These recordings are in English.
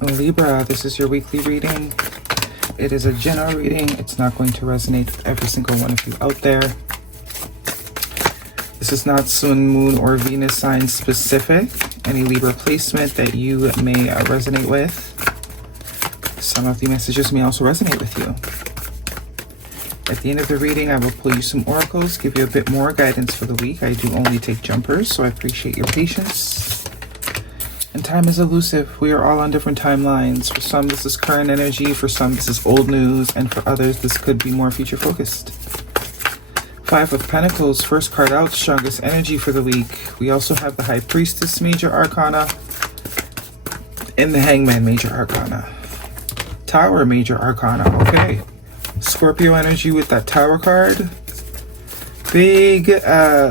Libra, this is your weekly reading. It is a general reading. It's not going to resonate with every single one of you out there. This is not Sun, Moon, or Venus sign specific. Any Libra placement that you may resonate with. Some of the messages may also resonate with you. At the end of the reading, I will pull you some oracles, give you a bit more guidance for the week. I do only take jumpers, so I appreciate your patience. And time is elusive. We are all on different timelines. For some, this is current energy. For some, this is old news. And for others, this could be more future focused. Five of Pentacles, first card out, strongest energy for the week. We also have the High Priestess, major arcana, and the Hangman, major arcana. Tower, major arcana. Okay. Scorpio energy with that Tower card. Big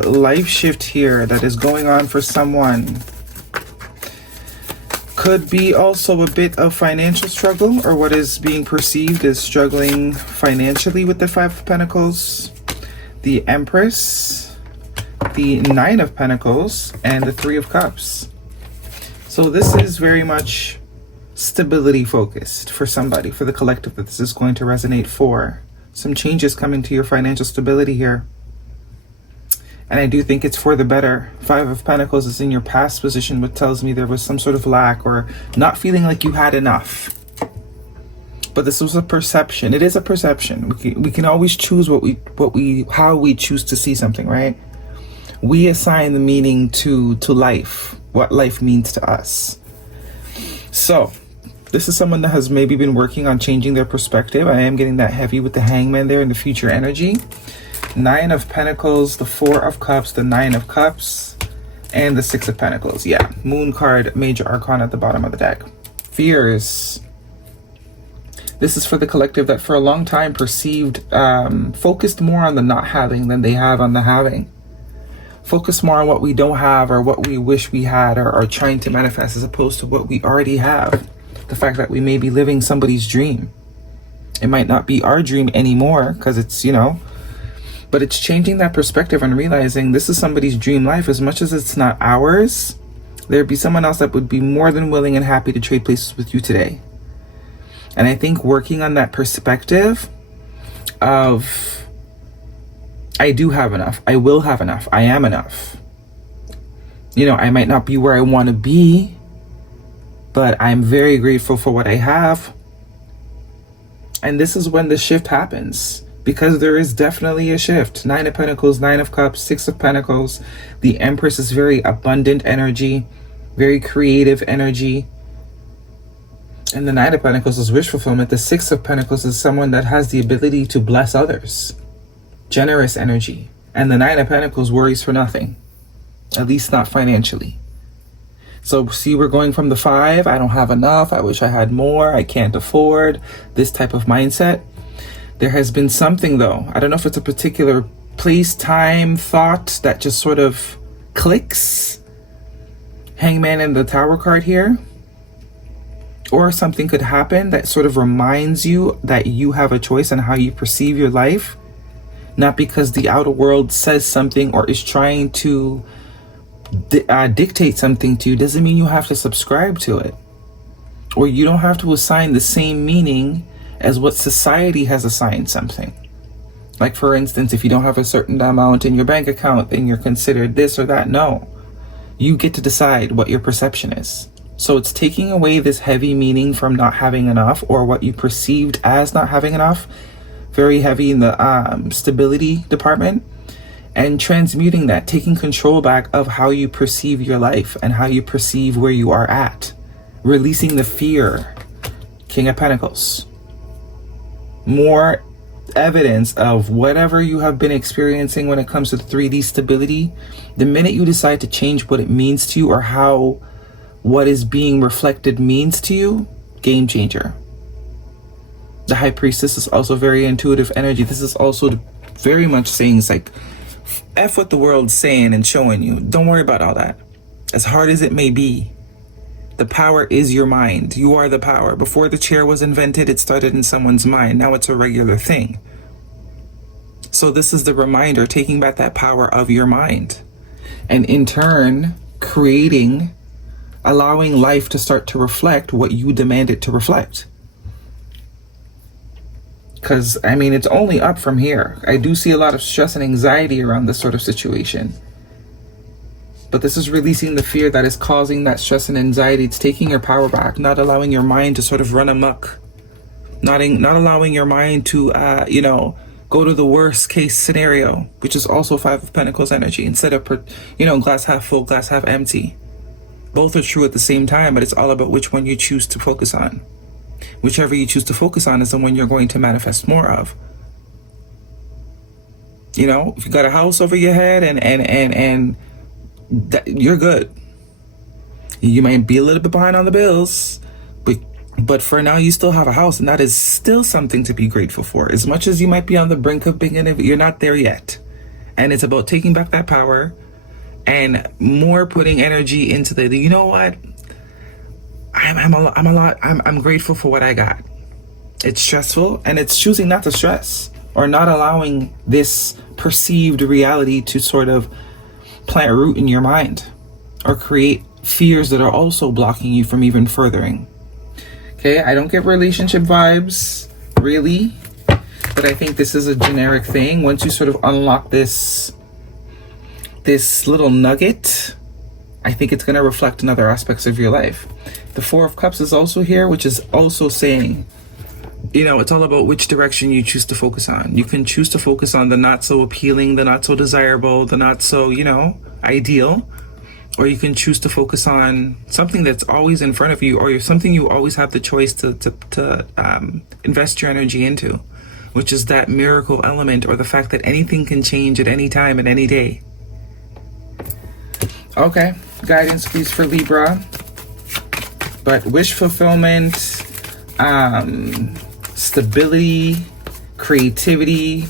life shift here that is going on for someone. Could be also a bit of financial struggle, or what is being perceived as struggling financially with the Five of Pentacles, the Empress, the Nine of Pentacles, and the Three of Cups. So this is very much stability focused for somebody, for the collective that this is going to resonate for. Some changes coming to your financial stability here. And I do think it's for the better. Five of Pentacles is in your past position, which tells me there was some sort of lack or not feeling like you had enough. But this was a perception. It is a perception. We can always choose how we choose to see something, right? We assign the meaning to life, what life means to us. So this is someone that has maybe been working on changing their perspective. I am getting that heavy with the Hangman there in the future energy. Nine of Pentacles, the Four of Cups, the Nine of Cups, and the Six of Pentacles. Yeah, Moon card, major arcana at the bottom of the deck. Fears. This is for the collective that for a long time perceived, focused more on the not having than they have on the having. Focus more on what we don't have or what we wish we had or are trying to manifest as opposed to what we already have. The fact that we may be living somebody's dream. It might not be our dream anymore because it's, but it's changing that perspective and realizing this is somebody's dream life. As much as it's not ours, there'd be someone else that would be more than willing and happy to trade places with you today. And I think working on that perspective of, I do have enough, I will have enough, I am enough. I might not be where I want to be, but I'm very grateful for what I have. And this is when the shift happens. Because there is definitely a shift. Nine of Pentacles, Nine of Cups, Six of Pentacles. The Empress is very abundant energy, very creative energy. And the Nine of Pentacles is wish fulfillment. The Six of Pentacles is someone that has the ability to bless others. Generous energy. And the Nine of Pentacles worries for nothing. At least not financially. So see, we're going from the five, I don't have enough, I wish I had more, I can't afford, this type of mindset. There has been something though, I don't know if it's a particular place, time, thought that just sort of clicks. Hangman and the Tower card here. Or something could happen that sort of reminds you that you have a choice on how you perceive your life. Not because the outer world says something or is trying to dictate something to you, doesn't mean you have to subscribe to it. Or you don't have to assign the same meaning as what society has assigned something. Like for instance, if you don't have a certain amount in your bank account, then you're considered this or that. No, you get to decide what your perception is. So it's taking away this heavy meaning from not having enough or what you perceived as not having enough, very heavy in the stability department, and transmuting that, taking control back of how you perceive your life and how you perceive where you are at, releasing the fear. King of Pentacles. More evidence of whatever you have been experiencing when it comes to 3D stability. The minute you decide to change what it means to you or how what is being reflected means to you, game changer. The High Priestess is also very intuitive energy. This is also very much saying it's like, F what the world's saying and showing you. Don't worry about all that. As hard as it may be, the power is your mind. You are the power. Before the chair was invented, it started in someone's mind. Now it's a regular thing. So this is the reminder, taking back that power of your mind. And in turn, creating allowing life to start to reflect what you demand it to reflect. Because, I mean, it's only up from here. I do see a lot of stress and anxiety around this sort of situation. But this is releasing the fear that is causing that stress and anxiety. It's taking your power back, not allowing your mind to sort of run amok. Not allowing your mind to, go to the worst case scenario, which is also Five of Pentacles energy, instead of, glass half full, glass half empty. Both are true at the same time, but it's all about which one you choose to focus on. Whichever you choose to focus on is the one you're going to manifest more of. If you got a house over your head and you're good. You might be a little bit behind on the bills, but for now you still have a house, and that is still something to be grateful for. As much as you might be on the brink of being in it, you're not there yet. And it's about taking back that power and more putting energy into you know what? I'm grateful for what I got. It's stressful, and it's choosing not to stress, or not allowing this perceived reality to sort of plant root in your mind or create fears that are also blocking you from even furthering. Okay, I don't get relationship vibes, really, but I think this is a generic thing. Once you sort of unlock this little nugget, I think it's going to reflect in other aspects of your life. The Four of Cups is also here, which is also saying, it's all about which direction you choose to focus on. You can choose to focus on the not so appealing, the not so desirable, the not so, ideal. Or you can choose to focus on something that's always in front of you, or something you always have the choice to invest your energy into, which is that miracle element, or the fact that anything can change at any time, at any day. Okay, guidance please for Libra. But wish fulfillment, stability, creativity.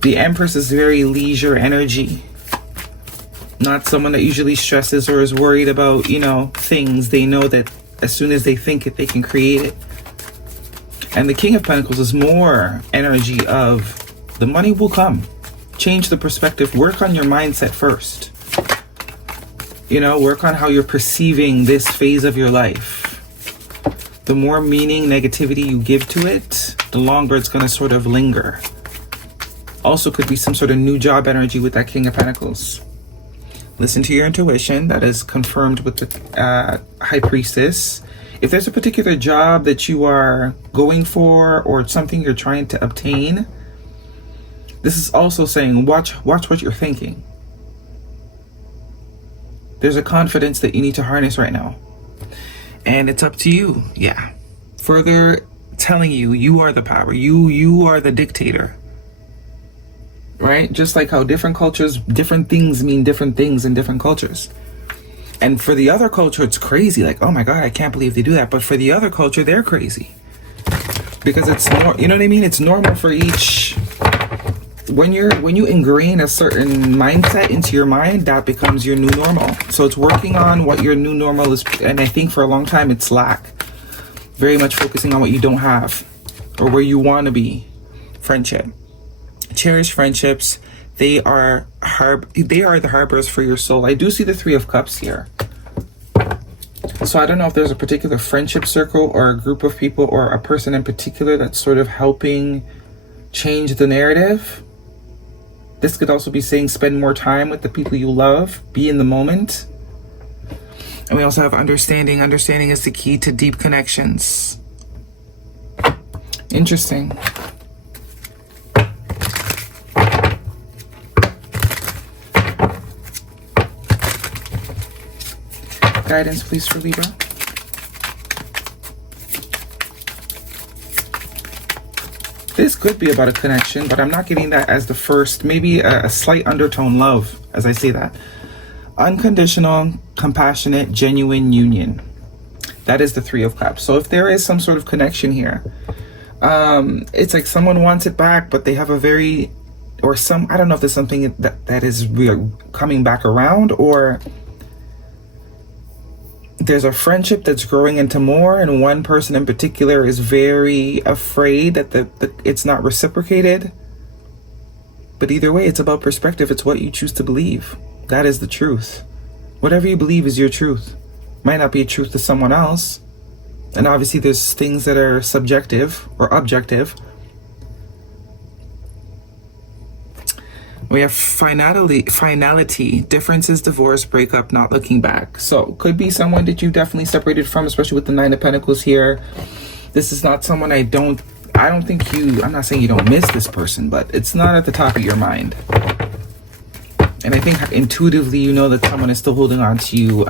The Empress is very leisure energy. Not someone that usually stresses or is worried about, things. They know that as soon as they think it, they can create it. And the King of Pentacles is more energy of the money will come. Change the perspective. Work on your mindset first. Work on how you're perceiving this phase of your life. The more meaning, negativity you give to it, the longer it's going to sort of linger. Also could be some sort of new job energy with that King of Pentacles. Listen to your intuition. That is confirmed with the High Priestess. If there's a particular job that you are going for, or something you're trying to obtain, this is also saying watch what you're thinking. There's a confidence that you need to harness right now. And it's up to you. Yeah. Further telling you, you are the power. You are the dictator. Right? Just like how different cultures, different things mean different things in different cultures. And for the other culture, it's crazy. Like, oh my God, I can't believe they do that. But for the other culture, they're crazy. Because it's more, you know what I mean? It's normal for each. When you ingrain a certain mindset into your mind, that becomes your new normal. So it's working on what your new normal is. And I think for a long time, it's lack. Very much focusing on what you don't have or where you want to be. Friendship. Cherish friendships. They are the harbors for your soul. I do see the Three of Cups here. So I don't know if there's a particular friendship circle or a group of people or a person in particular that's sort of helping change the narrative. This could also be saying spend more time with the people you love. Be in the moment. And we also have understanding. Understanding is the key to deep connections. Interesting. Guidance, please, for Libra. This could be about a connection, but I'm not getting that as the first. Maybe a slight undertone love, as I say that. Unconditional, compassionate, genuine union. That is the Three of Cups. So if there is some sort of connection here, it's like someone wants it back, but they have a very, or some, I don't know if there's something that is coming back around, or there's a friendship that's growing into more, and one person in particular is very afraid that it's not reciprocated. But either way, it's about perspective. It's what you choose to believe. That is the truth. Whatever you believe is your truth. Might not be a truth to someone else. And obviously there's things that are subjective or objective. We have finality, differences, divorce, breakup, not looking back. So could be someone that you definitely separated from, especially with the Nine of Pentacles here. This is not someone I don't think you, I'm not saying you don't miss this person, but it's not at the top of your mind. And I think intuitively you know that someone is still holding on to you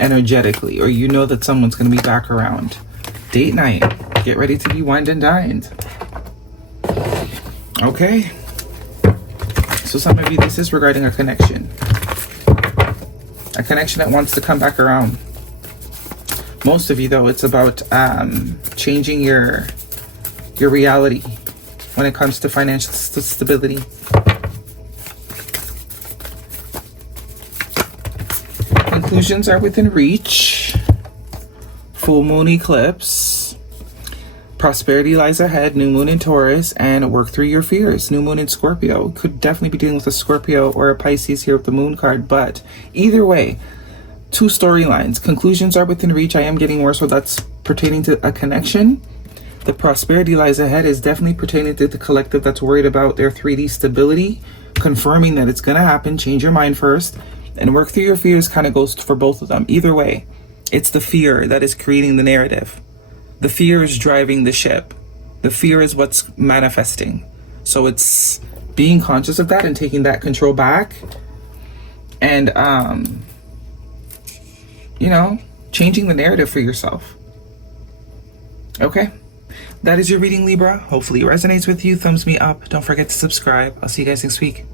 energetically, or you know that someone's going to be back around. Date night. Get ready to be wined and dined. Okay. So some of you, this is regarding a connection. A connection that wants to come back around. Most of you, though, it's about changing your reality when it comes to financial stability. Conclusions are within reach. Full moon eclipse. Prosperity lies ahead. New moon in Taurus, and work through your fears. New moon in Scorpio. Could definitely be dealing with a Scorpio or a Pisces here with the moon card, but either way, two storylines. Conclusions are within reach. I am getting more so that's pertaining to a connection. The prosperity lies ahead is definitely pertaining to the collective that's worried about their 3D stability, confirming that it's going to happen. Change your mind first. And work through your fears kind of goes for both of them. Either way, it's the fear that is creating the narrative. The fear is driving the ship. The fear is what's manifesting. So it's being conscious of that and taking that control back. And, you know, changing the narrative for yourself. Okay? That is your reading, Libra. Hopefully it resonates with you. Thumbs me up. Don't forget to subscribe. I'll see you guys next week.